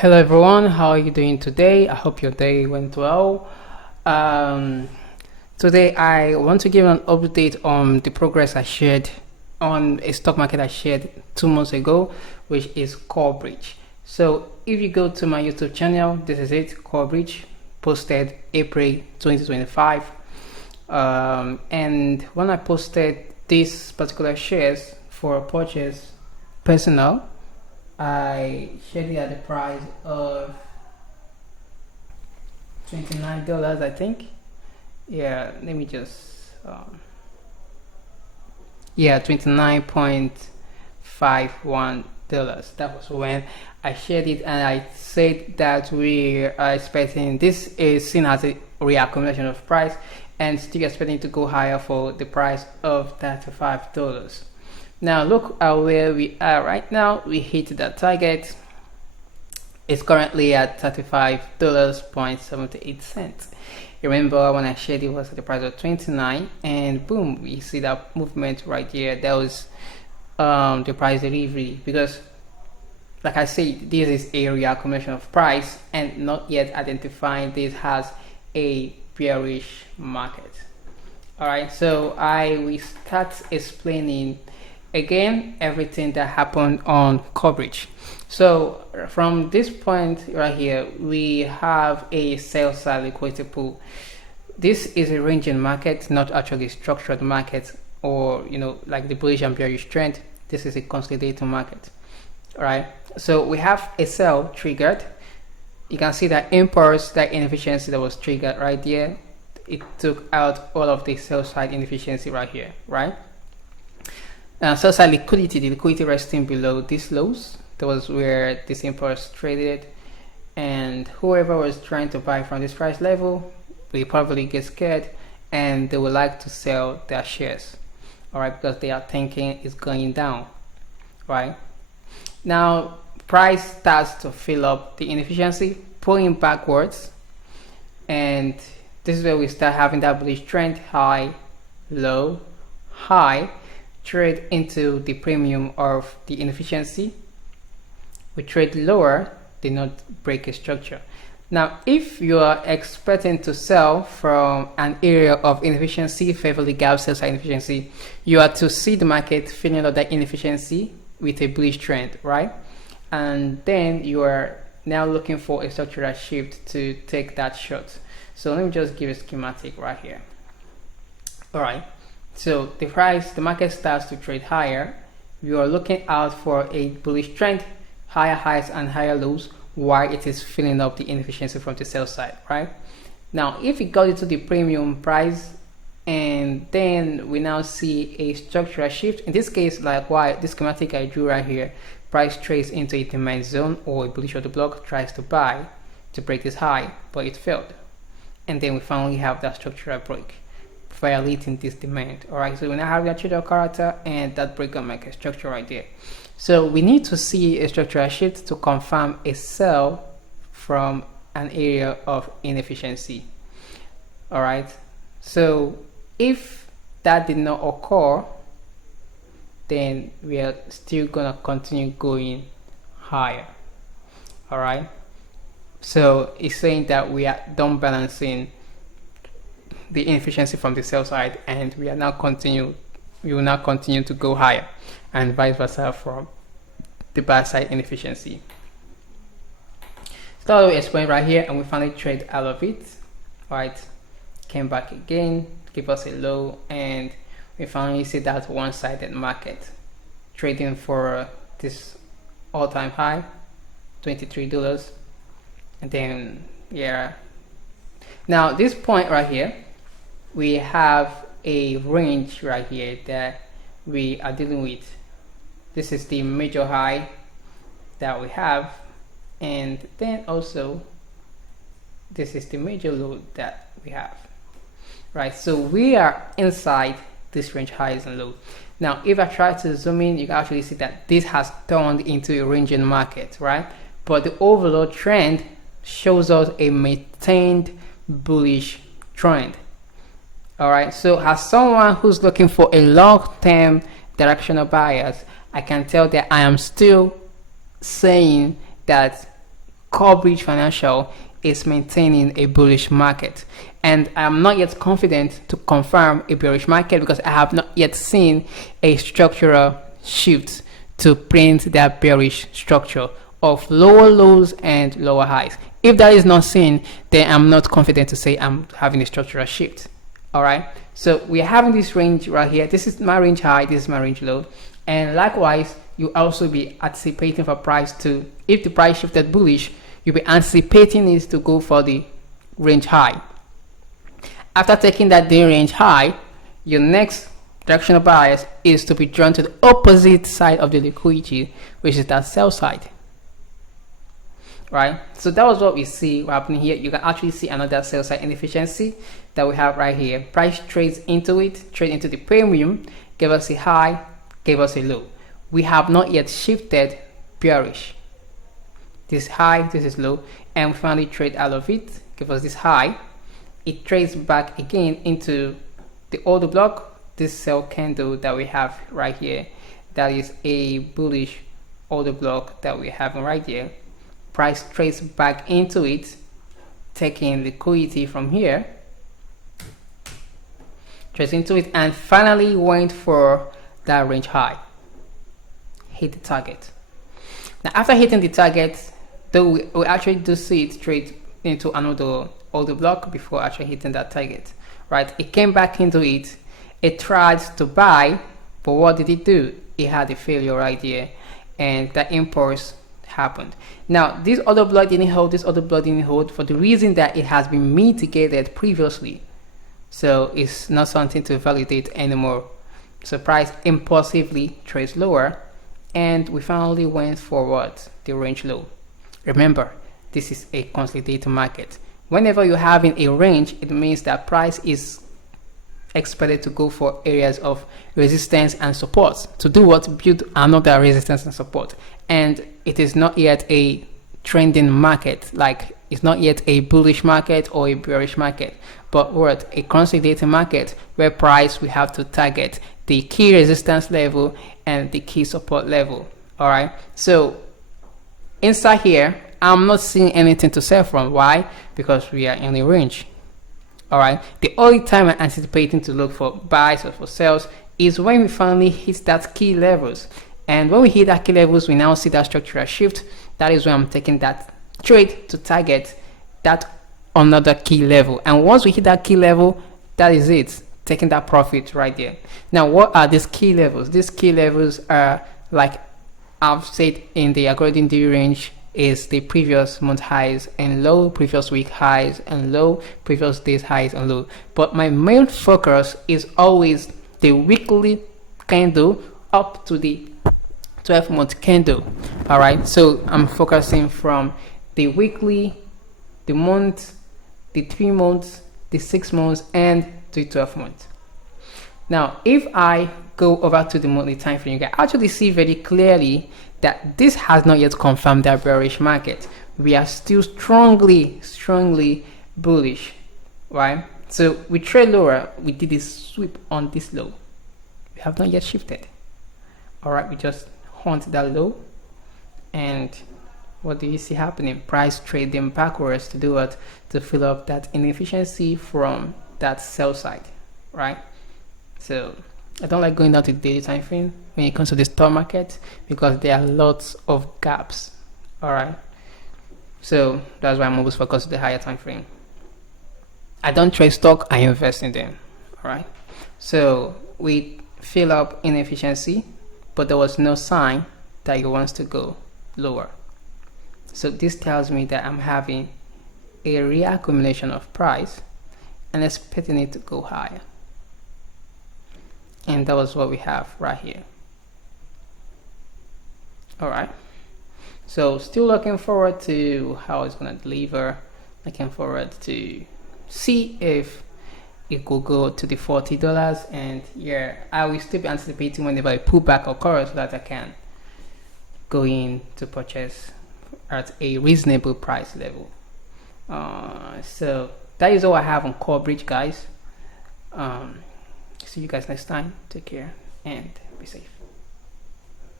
Hello everyone, how are you doing today? I hope your day went well. Um, Today I want to give an update on the progress I shared on a stock market I shared 2 months ago, which is COREBRIDE. So if you go to my YouTube channel, this is it, COREBRIDE, posted April 2025. And when I posted these particular shares for purchase personal, I shared it at the price of $29, I think. Yeah, let me just yeah, $29.51. That was when I shared it, and I said that we are expecting this is seen as a reaccumulation of price, and still expecting to go higher for the price of $35. Now look at where we are right now. We hit that target. It's currently at $35.78. Remember when I shared it was at the price of 29, and boom, we see that movement right here. That was the price delivery, because like I said, this is a reaccumulation of price and not yet identifying this as a bearish market. All right, so I will start explaining again everything that happened on coverage. So from this point right here, we have a sell side liquidity pool. This is a ranging market, not actually structured market, or like the bullish and bearish trend. This is a consolidating market. All right, so we have a sell triggered. You can see that impulse, that inefficiency that was triggered right there, it took out all of the sell side inefficiency right here, right? Sell side liquidity, the liquidity resting below these lows, that was where this impulse traded, and whoever was trying to buy from this price level, they probably get scared and they would like to sell their shares, all right, because they are thinking it's going down, right? Now price starts to fill up the inefficiency, pulling backwards, and this is where we start having that bullish trend, high, low, high, trade into the premium of the inefficiency. We trade lower, did not break a structure. Now if you are expecting to sell from an area of inefficiency, favorably gap sell side inefficiency, you are to see the market filling up that inefficiency with a bullish trend, right? And then you are now looking for a structural shift to take that shot. So let me just give a schematic right here. All right, so the market starts to trade higher. You are looking out for a bullish trend, higher highs and higher lows, while it is filling up the inefficiency from the sell side, right? Now if it got into the premium price, and then we now see a structural shift, in this case, like why this schematic I drew right here, price trades into a demand zone, or a bullish order block tries to buy to break this high, but it failed, and then we finally have that structural break violating this demand. All right, so we now have that trader character and that break on market structure right there. So we need to see a structural shift to confirm a sell from an area of inefficiency. All right, so if that did not occur, then we are still gonna continue going higher. All right, so it's saying that we are done balancing the inefficiency from the sell side, and we will now continue to go higher, and vice versa from the buy side inefficiency. So we explained right here, and we finally trade out of it. Right, came back again, give us a low, and we finally see that one-sided market trading for this all-time high, $23, and then yeah. Now this point right here, we have a range right here that we are dealing with. This is the major high that we have, and then also this is the major low that we have, right? So we are inside this range highs and lows. Now if I try to zoom in, you can actually see that this has turned into a ranging market, right? But the overall trend shows us a maintained bullish trend. All right, so as someone who's looking for a long-term directional bias, I can tell that I am still saying that COREBRIDE Financial is maintaining a bullish market, and I'm not yet confident to confirm a bearish market because I have not yet seen a structural shift to print that bearish structure of lower lows and lower highs. If that is not seen, then I'm not confident to say I'm having a structural shift. All right, so we're having this range right here. This is my range high, this is my range low, and likewise you also be anticipating for price to, if the price shifted bullish, you'll be anticipating it to go for the range high. After taking that day range high, your next directional bias is to be drawn to the opposite side of the liquidity, which is that sell side. Right, so that was what we see happening here. You can actually see another sell side inefficiency that we have right here. Price trades into it, trade into the premium, gave us a high, gave us a low. We have not yet shifted bearish. This high, this is low, and we finally trade out of it, give us this high. It trades back again into the order block, this sell candle that we have right here. That is a bullish order block that we have right here. Price trades back into it, taking liquidity from here, trades into it, and finally went for that range high, hit the target. Now after hitting the target, though we actually do see it trade into another order block before actually hitting that target, right? It came back into it, it tried to buy, but what did it do? It had a failure right here, and that impulse happened. Now this other block didn't hold, this other block didn't hold, for the reason that it has been mitigated previously, so it's not something to validate anymore. So price impulsively trades lower, and we finally went for what? The range low. Remember, this is a consolidated market. Whenever you're having a range, it means that price is expected to go for areas of resistance and support to do what? Build another resistance and support. And it is not yet a trending market, like it's not yet a bullish market or a bearish market, but we're at a consolidating market where price we have to target the key resistance level and the key support level. All right, so inside here I'm not seeing anything to sell from. Why? Because we are in a range. All right, the only time I'm anticipating to look for buys or for sales is when we finally hit that key levels. And when we hit that key levels, we now see that structural shift. That is when I'm taking that trade to target that another key level. And once we hit that key level, that is it, taking that profit right there. Now what are these key levels? These key levels are, like I've said in the according to range, is the previous month highs and low, previous week highs and low, previous days highs and low. But my main focus is always the weekly candle up to the 12-month candle. All right, so I'm focusing from the weekly, the month, the 3 months, the 6 months, and the 12 months. Now if I go over to the monthly time frame, you can actually see very clearly that this has not yet confirmed that bearish market. We are still strongly bullish, right? So we trade lower, we did this sweep on this low, we have not yet shifted. All right, we just hunt that low, and what do you see happening? Price trading backwards to do what? To fill up that inefficiency from that sell side, right? So I don't like going down to the daily time frame when it comes to the stock market because there are lots of gaps. All right, so that's why I'm always focused on the higher time frame. I don't trade stock, I invest in them. All right, so we fill up inefficiency, but there was no sign that it wants to go lower. So this tells me that I'm having a reaccumulation of price and expecting it to go higher. And that was what we have right here. All right, so still looking forward to how it's going to deliver. Looking forward to see if it could go to the $40, and yeah, I will still be anticipating whenever a pullback occurs so that I can go in to purchase at a reasonable price level. So that is all I have on COREBRIDE, guys. See you guys next time. Take care and be safe.